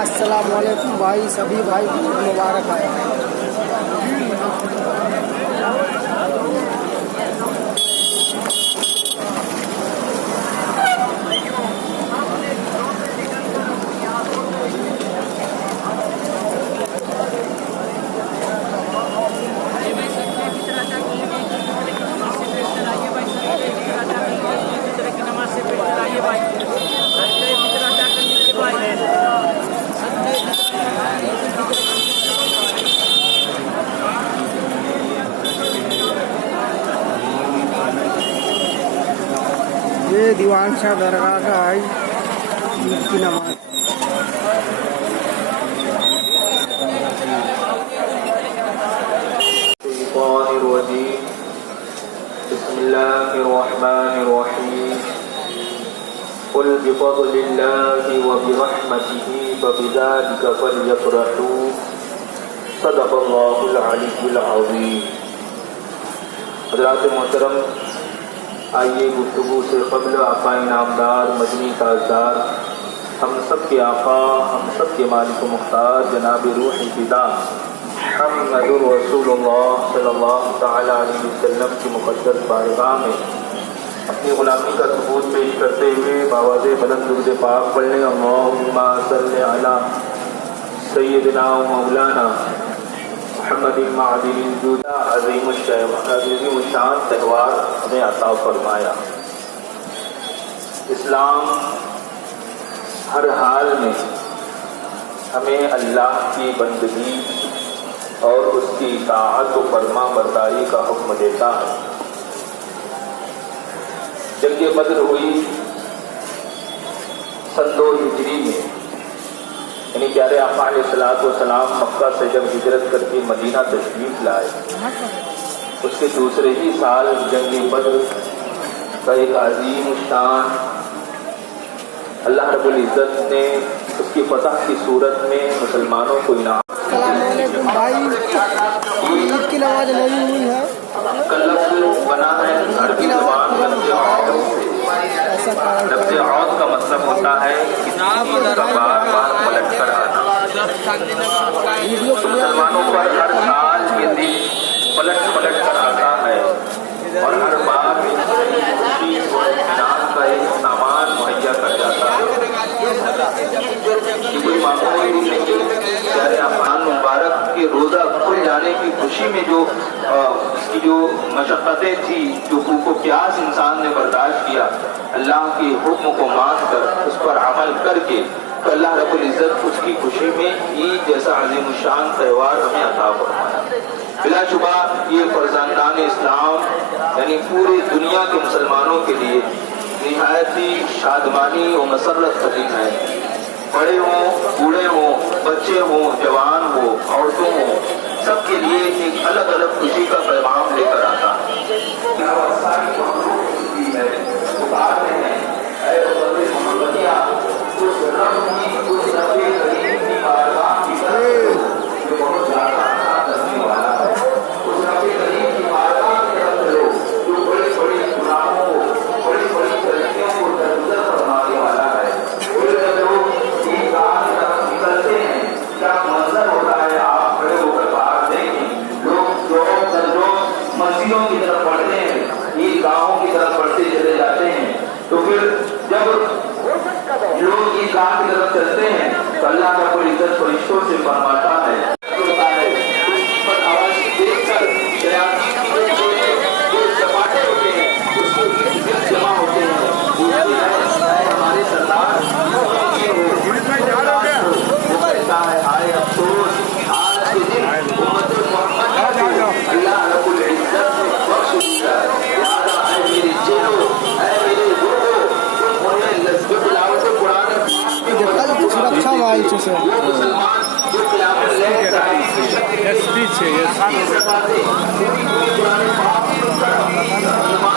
السلام علیکم بھائی، سبھی بھائی مبارک ہے۔ یہ دیوان شاہ درگاہ کا ہے عید کی نماز۔ بسم اللہ الرحمن الرحیم قل بفضل اللہ وبرحمتہ فبذلک فلیفرحوا صدق اللہ العلی العظیم۔ حضرات محترم، آئیے گفتگو سے قبل آقا انعامدار مدنی تاجدار، ہم سب کے آقا، ہم سب کے مالک و مختار جناب روح فدا محمد رسول اللہ صلی اللہ تعالی علیہ وسلم کی مقدس بارگاہ میں اپنی غلامی کا ثبوت پیش کرتے ہوئے باواز بلند درود پاک پڑھنے اللہم صلی علی سیدنا و مولانا محمد معدل الجود عظیم الشان تہوار ہمیں عطا فرمایا۔ اسلام ہر حال میں ہمیں اللہ کی بندگی اور اس کی اطاعت و فرما برداری کا حکم دیتا ہے۔ جنگ بدر ہوئی سن 2 ہجری میں، یعنی پیارے آقا علیہ الصلوۃ والسلام مکہ سے جب ہجرت کر کے مدینہ تشریف لائے، اس کے دوسرے ہی سال جنگ بدر کا ایک عظیم الشان اللہ رب العزت نے اس کی فتح کی صورت میں مسلمانوں کو انعام۔ السلام علیکم بھائی، عید کی نماز نہیں ہوئی ہے۔ لفظ بنا ہے عربی زبان لفظ عود کا مطلب ہوتا ہے کسی چیز کا بار بار پلٹ کر آنا۔ مسلمانوں پر ہر سال یہ دن پلٹ کر آتا ہے اور ہر بار چیز جان کا ایک سامان مہیا کر جاتا ہے۔ کوئی معمولی نہیں، پیارے رمضان مبارک کے روزہ کھل جانے کی خوشی میں اس کی جو مشقتیں تھی، جو بھوک و پیاس انسان نے برداشت کیا، اللہ کے حکم کو مان کر اس پر عمل کر کے تو اللہ رب العزت اس کی خوشی میں عید جیسا عظیم الشان تہوار ہمیں عطا فرمایا۔ بلا شبہ یہ فرزندان اسلام یعنی پوری دنیا کے مسلمانوں کے لیے نہایت ہی شادمانی و مسرت کا دن ہے۔ بڑے ہوں، بوڑھے ہوں، بچے ہوں، جوان ہوں، عورتوں ہوں، سب کے لیے ایک الگ الگ خوشی کا پیغام لے کر آتا ہے۔ چلتے ہیں تو اللہ کا کوئی عزت فرشتوں سے فرماتا ہے۔ جمع ہوتے ہیں ہمارے سردار آئے افسوس آج کے دن امت محمد اللہ رب العزت نے بخش دیا۔ اے میرے چیرو، اے میرے گرو، انہیں لذت تلاوت قرآن سرکشا بھائی سے مسلمان جو قیامت لے کر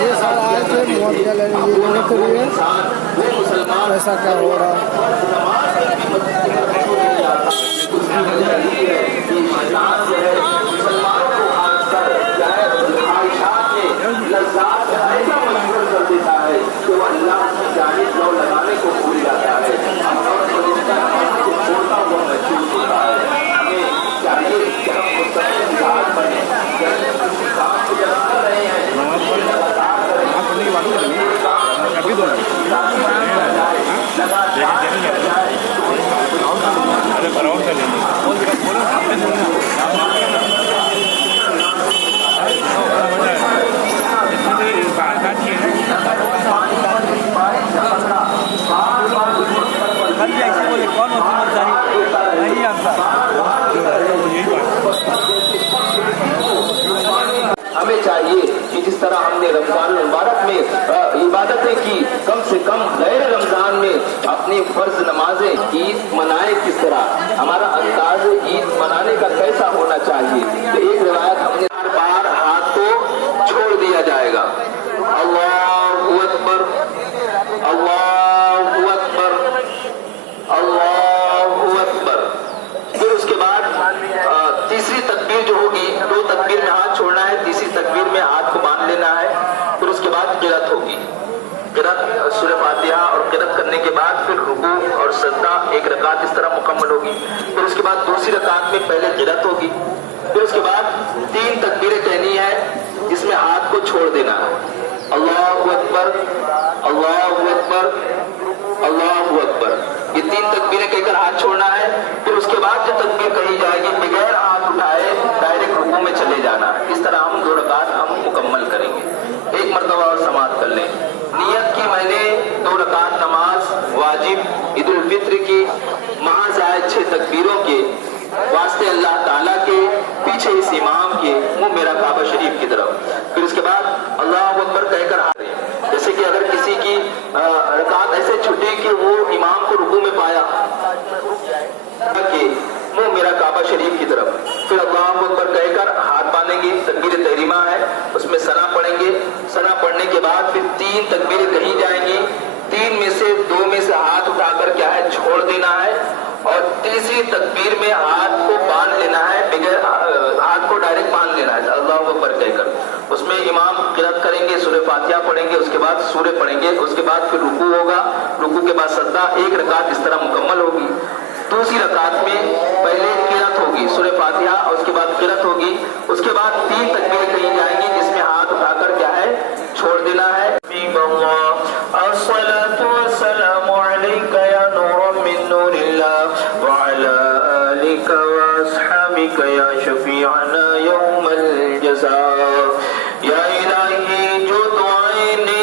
یہ سارا آئے تھے معاوضہ لینے کے لیے، ایسا کیا ہو رہا چاہیے کہ جس طرح ہم نے رمضان المبارک میں عبادتیں کی، کم سے کم غیر رمضان میں اپنی فرض نمازیں عید منائے کس طرح، ہمارا انداز عید منانے کا کیسا ہونا چاہیے۔ تو ایک روایت ہم نے ہر بار ہاتھ کو چھوڑ دیا جائے گا، اللہ اکبر اللہ اکبر اللہ اکبر۔ پھر اس کے بعد تیسری تکبیر جو ہوگی، 2 تکبیر میں ہاتھ چھوڑنا ہے، تیسری تکبیر میں ہاتھ کو باندھ لینا ہے۔ پھر اس کے بعد قرات ہوگی، قرات سورہ فاتحہ، اور قرات کرنے کے بعد پھر رکوع اور سجدہ، ایک رکعت اس طرح مکمل ہوگی۔ پھر اس کے بعد دوسری رکعت میں پہلے قرات ہوگی، پھر اس کے بعد 3 تکبیریں کہنی ہے جس میں ہاتھ کو چھوڑ دینا ہے، اللہ اکبر اللہ اکبر اللہ اکبر، یہ 3 تکبیریں کہہ کر ہاتھ چھوڑنا ہے۔ پھر اس کے بعد جو تکبیر کہی جائے گی بغیر ہاتھ اٹھائے ڈائریکٹ رکوع میں چلے جانا۔ اس طرح ہم 2 رکعت ہم مکمل کریں گے۔ ایک مرتبہ اور سماعت کر لیں، نیت کی میں نے 2 رکعت نماز واجب عید الفطر کی محض آئے 6 تکبیروں کے واسطے اللہ تعالیٰ کے، پیچھے اس امام کے، منہ میرا کعبہ شریف کی طرف۔ پھر اس کے بعد اللہ اکبر کہہ کر جیسے کہ اگر کسی کی رکعت ایسے چھٹی کہ وہ امام کو رکوع میں پایا کہ منہ میرا کعبہ شریف کی طرف، پھر اللہ اکبر کہہ کر ہاتھ باندھیں گے، تکبیر تحریمہ ہے اس میں ثنا پڑھیں گے، ثنا پڑھنے کے بعد پھر 3 تکبیریں کہی جائیں گی، 3 میں سے 2 میں سے ہاتھ اٹھا کر کیا ہے چھوڑ دینا ہے، اور تیسری تکبیر میں ہاتھ کو باندھ لینا ہے، بغیر ہاتھ کو ڈائریکٹ باندھ لینا ہے اللہ اکبر کہہ کر۔ اس میں امام قرات کریں گے، سورہ فاتحہ پڑھیں گے، اس کے بعد سورہ پڑھیں گے، اس کے بعد پھر رکوع ہوگا، رکوع کے بعد سجدہ، 1 رکعت اس طرح مکمل ہوگی۔ دوسری رکعت میں پہلے قرات ہوگی، سورہ فاتحہ، اور اس کے بعد قرات ہوگی، اس کے بعد 3 تکبیریں کہی جائیں گی جس میں ہاتھ اٹھا کر کیا ہے چھوڑ دینا ہے۔ الصلاۃ والسلام علیک یا نور من نور اللہ وعلی آلک واصحابک یا شفیعنا یوم الجزاء۔ یا الہی جو دعائیں نے